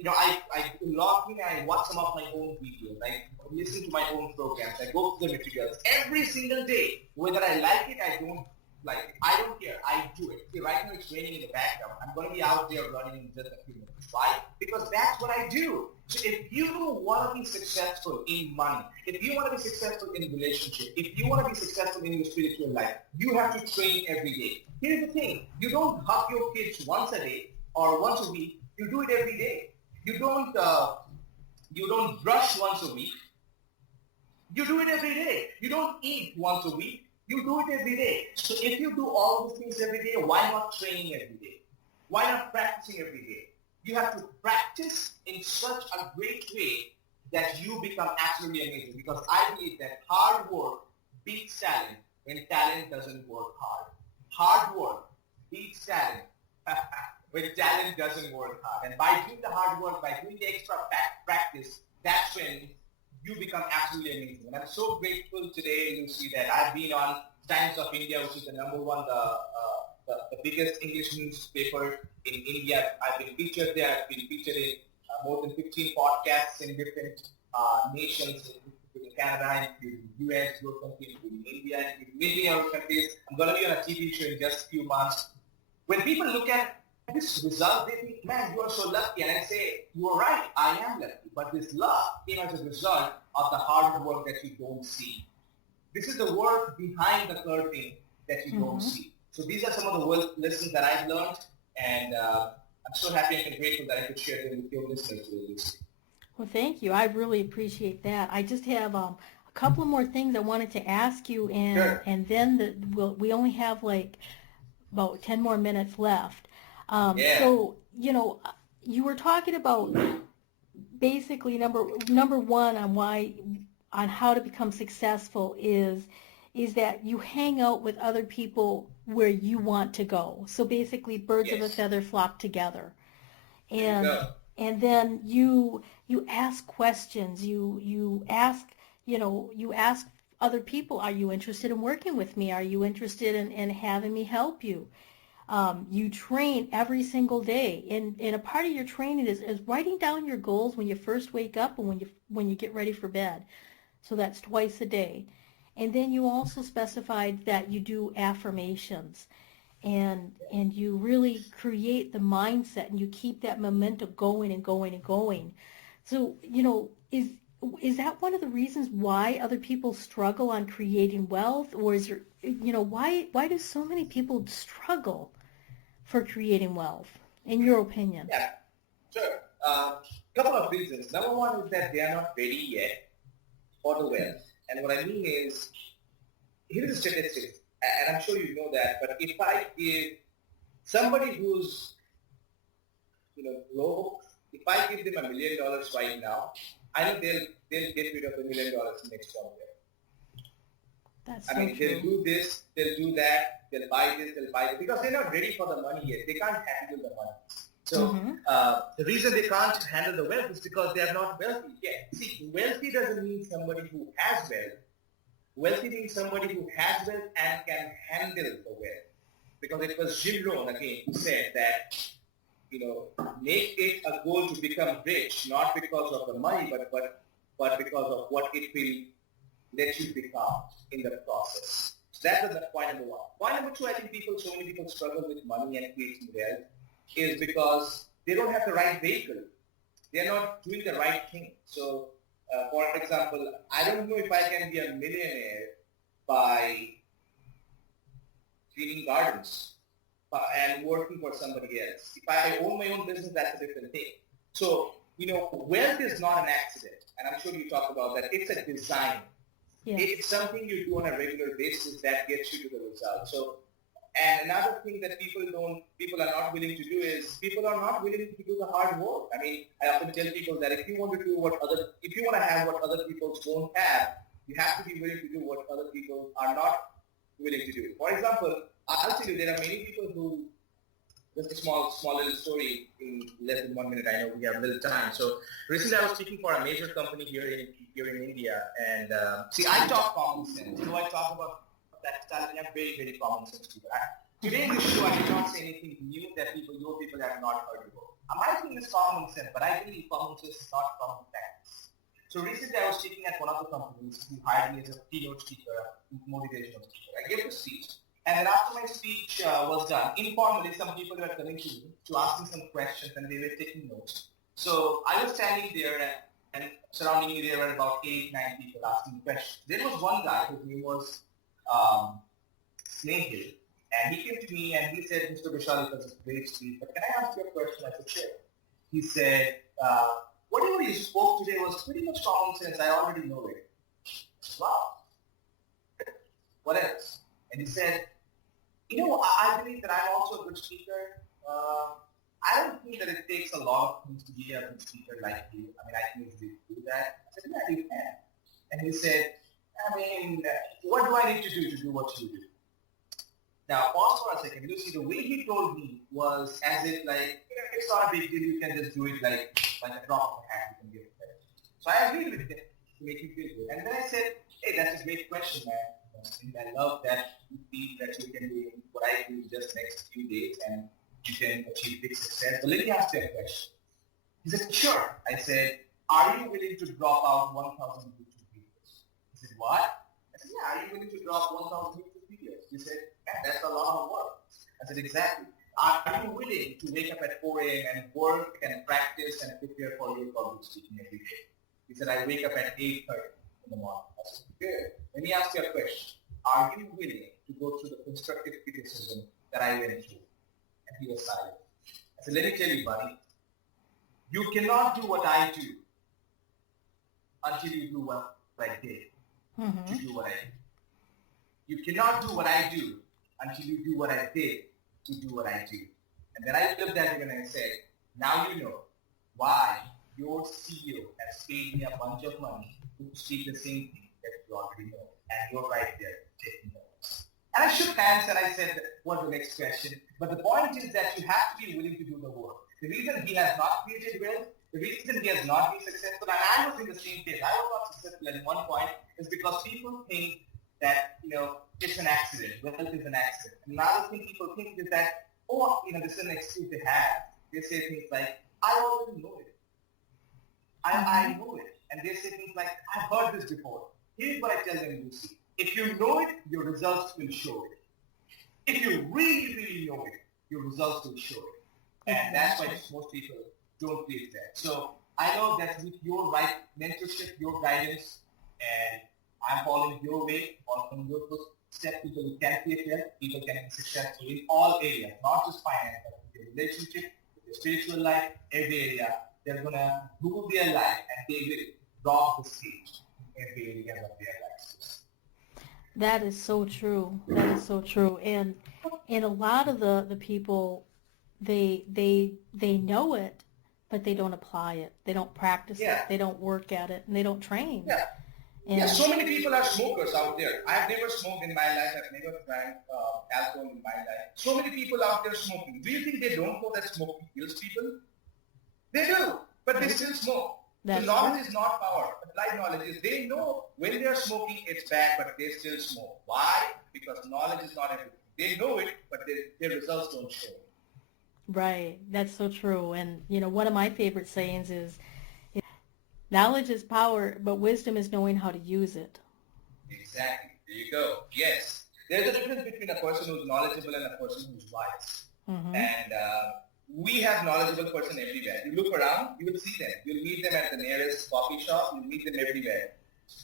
I log in and I watch some of my own videos. I listen to my own programs. I go through the materials every single day. Whether I like it, I don't like it. I don't care. I do it. See, right now it's raining in the background. I'm going to be out there running in just a few minutes. Why? Because that's what I do. So if you want to be successful in money, if you want to be successful in relationship, if you want to be successful in your spiritual life, you have to train every day. Here's the thing. You don't hug your kids once a day or once a week. You do it every day. You don't brush once a week. You do it every day. You don't eat once a week. You do it every day. So if you do all these things every day, why not training every day? Why not practicing every day? You have to practice in such a great way that you become absolutely amazing. Because I believe that hard work beats talent when talent doesn't work hard. Hard work beats talent when talent doesn't work hard. And by doing the hard work, by doing the extra practice, that's when you become absolutely amazing. And I'm so grateful today, Lucy, that I've been on Times of India, which is the number one, the biggest English newspaper in India. I've been featured there. I've been featured in more than 15 podcasts in different nations, including Canada, including US, your country, including India, including many other countries. I'm going to be on a TV show in just a few months. When people look at this result, they think, man, you are so lucky. And I say, you are right, I am lucky. But this luck came as a result of the hard work that you don't see. This is the work behind the curtain that you don't see. So these are some of the lessons that I've learned, and I'm so happy and grateful that I could share them with your listeners today. Well, thank you. I really appreciate that. I just have a couple more things I wanted to ask you, and Sure. and then we only have like about 10 more minutes left. So, you were talking about basically number one on how to become successful is that you hang out with other people where you want to go. So basically, birds of a feather flock together. And then you ask questions. You ask other people, are you interested in working with me? Are you interested in having me help you? You train every single day, and a part of your training is writing down your goals when you first wake up and when you get ready for bed. So that's twice a day. And then you also specified that you do affirmations, and you really create the mindset, and you keep that momentum going and going and going. So, is that one of the reasons why other people struggle on creating wealth, or is there, why do so many people struggle for creating wealth, in your opinion? Yeah, sure. Couple of reasons. Number one is that they are not ready yet for the wealth. And what I mean is, here's the statistics, and I'm sure you know that, but if I give somebody who's, low, if I give them $1 million right now, I know they'll get rid of $1 million next 1 year. That's I mean, they'll do this, they'll do that, they'll buy this, they'll buy it, because they're not ready for the money yet. They can't handle the money. So the reason they can't handle the wealth is because they are not wealthy yet. See, wealthy doesn't mean somebody who has wealth. Wealthy means somebody who has wealth and can handle the wealth. Because it was Jim Rohn, again, who said that, make it a goal to become rich, not because of the money, but because of what it will let you become in the process. So that was the point number one. Point number two, I think so many people struggle with money and creating wealth is because they don't have the right vehicle. They're not doing the right thing. So, for example, I don't know if I can be a millionaire by cleaning gardens and working for somebody else. If I own my own business, that's a different thing. So, wealth is not an accident. And I'm sure you talked about that. It's a design. Yes. It's something you do on a regular basis that gets you to the result. So, and another thing that people are not willing to do is people are not willing to do the hard work. I mean, I often tell people that if you want to have what other people don't have, you have to be willing to do what other people are not willing to do. For example, I'll tell you, there are many people who, just a small little story in less than 1 minute. I know we have little time. So recently I was speaking for a major company here in India, and see, I talk common sense. So I talk about that style, and I'm very, very common sense people. Today in this show, I did not say anything new that your people have not heard before. My thing is common sense, but I believe common sense is not common practice. So recently I was speaking at one of the companies who hired me as a keynote speaker, motivational speaker. I gave a speech. And then after my speech was done, informally, some people were coming to me to ask me some questions, and they were taking notes. So I was standing there, and surrounding me, there were about 8, 9 people asking questions. There was one guy whose name was Snehil, and he came to me and he said, Mr. Bishal, it was a great speech, but can I ask you a question? I said, sure. He said, whatever you spoke today was pretty much common sense. I already know it. Wow. What else? And he said, I believe that I'm also a good speaker. I don't think that it takes a lot of things to be a good speaker like you. I mean, I can easily do that. I said, yeah, you can. And he said, what do I need to do what you do? Now, pause for a second. You see, the way he told me was as if it's not a big deal. You can just do it like a drop of a hat. You can get it better. So I agreed with him to make him feel good. And then I said, hey, that's a great question, man. I love that you feel that you can do what I do just next few days and you can achieve big success. But let me ask you a question. He said, sure. I said, are you willing to drop out 1,000 YouTube videos? He said, what? I said, yeah, are you willing to drop 1,000 YouTube videos? He said, man, that's a lot of work. I said, exactly. Are you willing to wake up at 4 a.m. and work and practice and prepare for your public speaking every day? He said, I wake up at 8:30 in the morning. I said, good. Let me ask you a question. Are you willing to go through the constructive criticism that I went through. And he was silent. I said, let me tell you, buddy, you cannot do what I do until you do what I did to do what I did. You cannot do what I do until you do what I did to do what I do. And then I looked at him and I said, now you know why your CEO has paid me a bunch of money to speak the same thing that you already know. And you're right there taking notes. And I shook hands and I said, what's the next question? But the point is that you have to be willing to do the work. The reason he has not created wealth, the reason he has not been successful, and I was in the same place. I was not successful at one point, is because people think that, it's an accident. Wealth is an accident. Another thing people think is that, this is an excuse they have. They say things like, I already know it. I know it. And they say things like, I've heard this before. Here's what I tell them, Lucy. If you know it, your results will show it. If you really, really know it, your results will show it. And that's why most people don't believe that. So I know that with your right mentorship, your guidance, and I'm following your way, following your footsteps, people can create wealth, people can be successful in all areas, not just finance, but with your relationship, with your spiritual life, every area. They're going to rule their life and they will rock the stage in every area of their lives. That is so true. That is so true. And a lot of the people, they know it, but they don't apply it. They don't practice it. They don't work at it, and they don't train. So many people are smokers out there. I've never smoked in my life. I've never drank alcohol in my life. So many people out there smoking. Do you think they don't know that smoking kills people? They do, but they still smoke. So knowledge is not power. Applied knowledge is they know when they are smoking it's bad, but they still smoke. Why? Because knowledge is not everything. They know it, but their results don't show it. Right. That's so true. And, one of my favorite sayings is, knowledge is power, but wisdom is knowing how to use it. Exactly. There you go. Yes. There's a difference between a person who's knowledgeable and a person who's wise. And we have knowledgeable person everywhere. You look around, you will see them. You'll meet them at the nearest coffee shop. You'll meet them everywhere.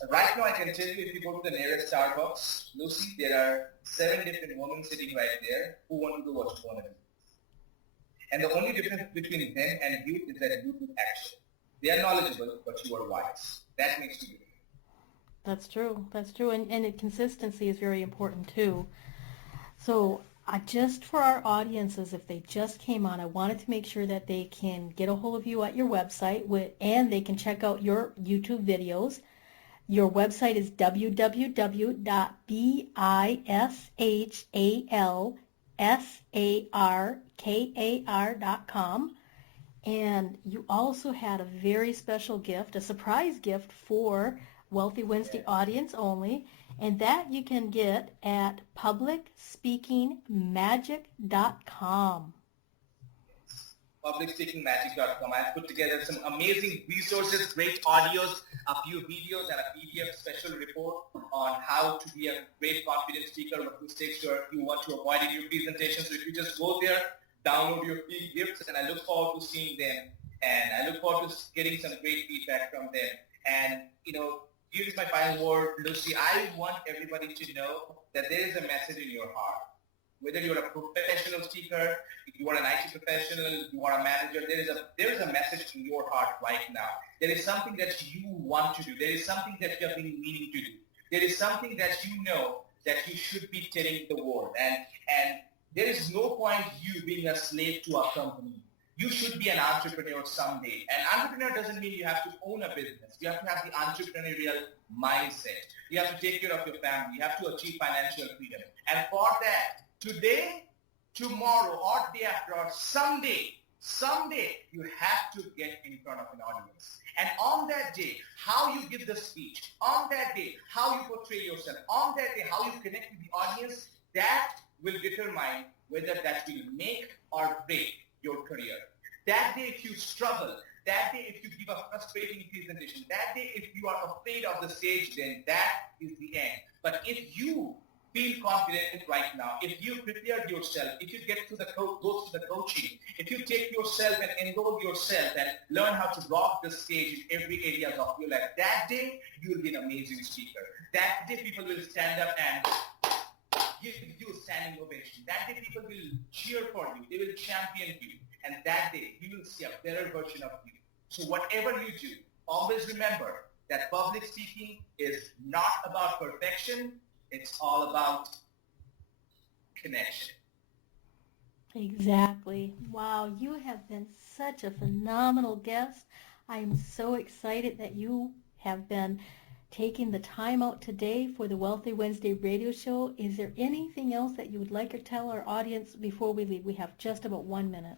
Right now, I can tell you, if you go to the nearest Starbucks, Lucy, there are 7 different women sitting right there who want to do what you want to do. And the only difference between them and you is that you do action. They are knowledgeable, but you are wise. That makes you different. That's true. That's true. And consistency is very important, too. So just for our audiences, if they just came on, I wanted to make sure that they can get a hold of you at your website and they can check out your YouTube videos. Your website is bishalsarkar.com. And you also had a very special gift, a surprise gift for Wealthy Wednesday audience only. And that you can get at publicspeakingmagic.com. Publicspeakingmagic.com. I've put together some amazing resources, great audios, a few videos, and a PDF special report on how to be a great confident speaker, what mistakes you want to avoid in your presentation. So if you just go there, download your free gifts, and I look forward to seeing them. And I look forward to getting some great feedback from them. And, here's my final word, Lucy. I want everybody to know that there is a message in your heart. Whether you're a professional speaker, you are an IT professional, you are a manager, there is a message in your heart right now. There is something that you want to do. There is something that you have been meaning to do. There is something that you know that you should be telling the world. And there is no point you being a slave to a company. You should be an entrepreneur someday. And entrepreneur doesn't mean you have to own a business. You have to have the entrepreneurial mindset. You have to take care of your family. You have to achieve financial freedom. And for that, today, tomorrow, or day after, or someday, you have to get in front of an audience. And on that day, how you give the speech, on that day, how you portray yourself, on that day, how you connect with the audience, that will determine whether that will make or break your career. That day, if you struggle, that day, if you give a frustrating presentation, that day, if you are afraid of the stage, then that is the end. But if you feel confident right now, if you prepare yourself, if you get to go to the coaching, if you take yourself and enroll yourself and learn how to rock the stage in every area of your life, that day, you will be an amazing speaker. That day, people will stand up and give you a standing ovation. That day people will cheer for you. They will champion you. And that day you will see a better version of you. So whatever you do, always remember that public speaking is not about perfection. It's all about connection. Exactly. Wow, you have been such a phenomenal guest. I am so excited that you have been taking the time out today for the Wealthy Wednesday radio show. Is there anything else that you would like to tell our audience before we leave? We have just about 1 minute.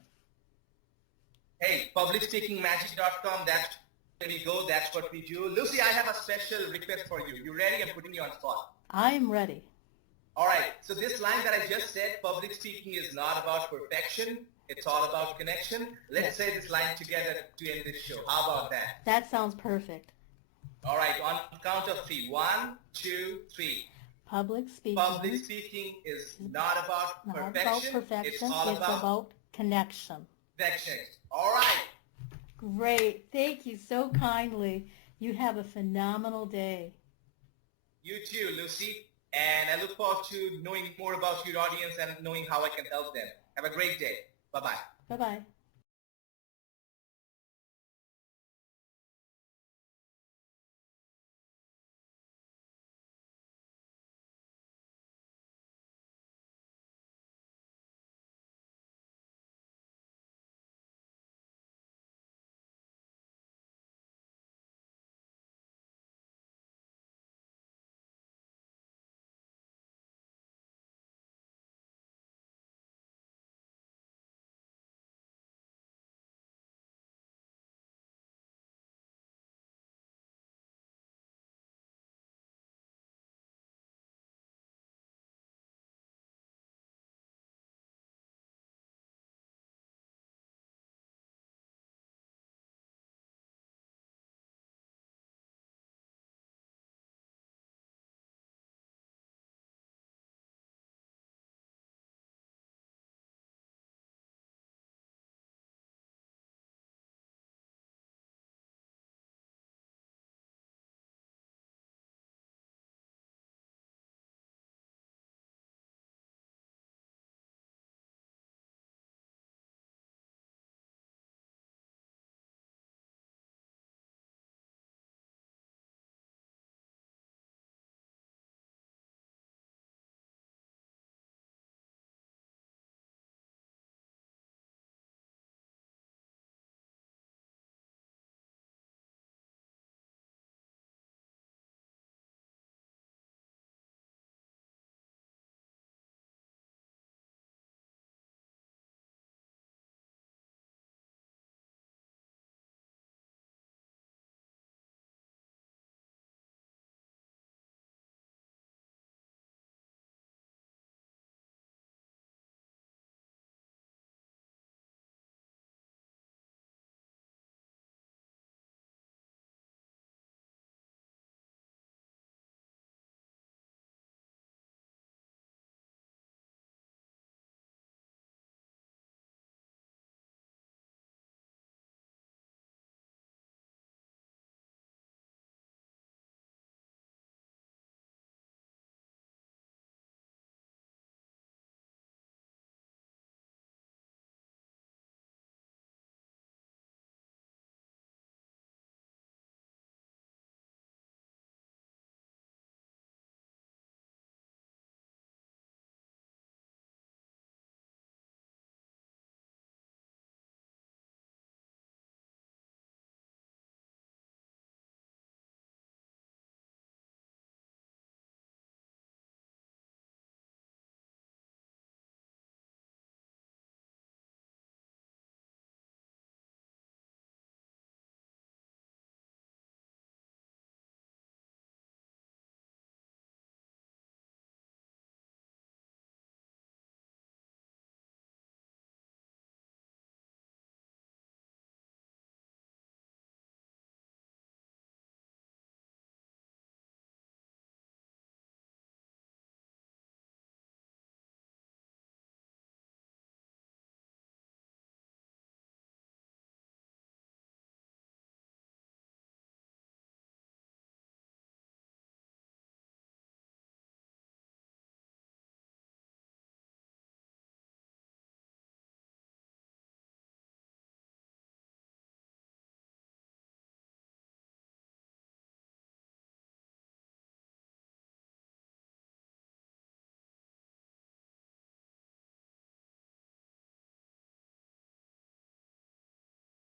Hey, publicspeakingmagic.com, that's where we go, that's what we do. Lucy, I have a special request for you. You ready? I'm putting you on spot. I'm ready. All right, so this line that I just said, public speaking is not about perfection, it's all about connection. Let's say this line together to end this show. How about that? That sounds perfect. All right, on count of 3. 1, 2, 3. Public speaking. Public speaking is not about perfection. It's all about connection. Connection. All right. Great. Thank you so kindly. You have a phenomenal day. You too, Lucy. And I look forward to knowing more about your audience and knowing how I can help them. Have a great day. Bye-bye. Bye-bye.